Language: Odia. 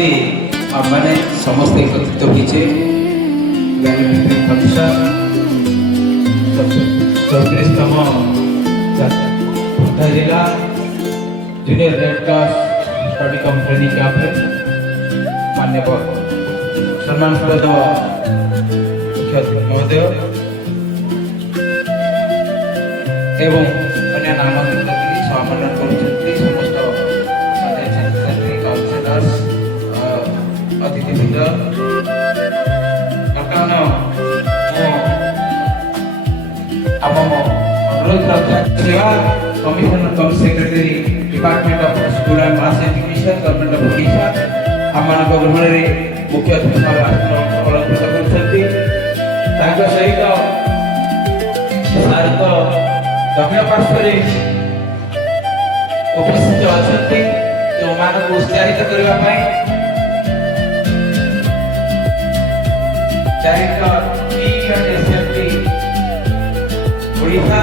ଆଜି ଆମମାନେ ସମସ୍ତେ ଏକତ୍ରିତ ହୋଇଛେ 34ତମ ଖୋର୍ଦ୍ଧା ଜିଲ୍ଲା ଜୁନିୟର ରେଡ୍ କ୍ରସ୍ ଷ୍ଟଡି କମ୍ ଟ୍ରେନିଂ କ୍ୟାମ୍ପରେ ମାନ୍ୟବର ସମ୍ମାନପ୍ରଦ ମୁଖ୍ୟ ମହୋଦୟ ଏବଂ ଅନ୍ୟାନ୍ୟ ଆମନ୍ତ୍ରିତ କରି ସହମଣ୍ଡଳ କରୁଛନ୍ତି ସମସ୍ତ ଛାତ୍ରଛାତ୍ରୀ କାଉନ୍ସିଲର୍ସ ଅତିଥିବୃନ୍ଦ। ବର୍ତ୍ତମାନ ମୁଁ ଅନୁରୋଧ ରକ୍ଷା commissioner com secretary department of school and mass education government of Odisha ଆମମାନଙ୍କ ଗୃହରେ ମୁଖ୍ୟ ଅତିଥି ଭାବେ ଅଳଙ୍କୃତ କରୁଛନ୍ତି। ତାଙ୍କ ସହିତ ସାରଙ୍କ ଦକ୍ଷିଣ ପାର୍ଶ୍ୱରେ ଉପସ୍ଥିତ ଅଛନ୍ତି ଯେଉଁମାନଙ୍କୁ ଉତ୍ସାହିତ କରିବା ପାଇଁ ଡାଇରେକ୍ଟର ଓଡ଼ିଶା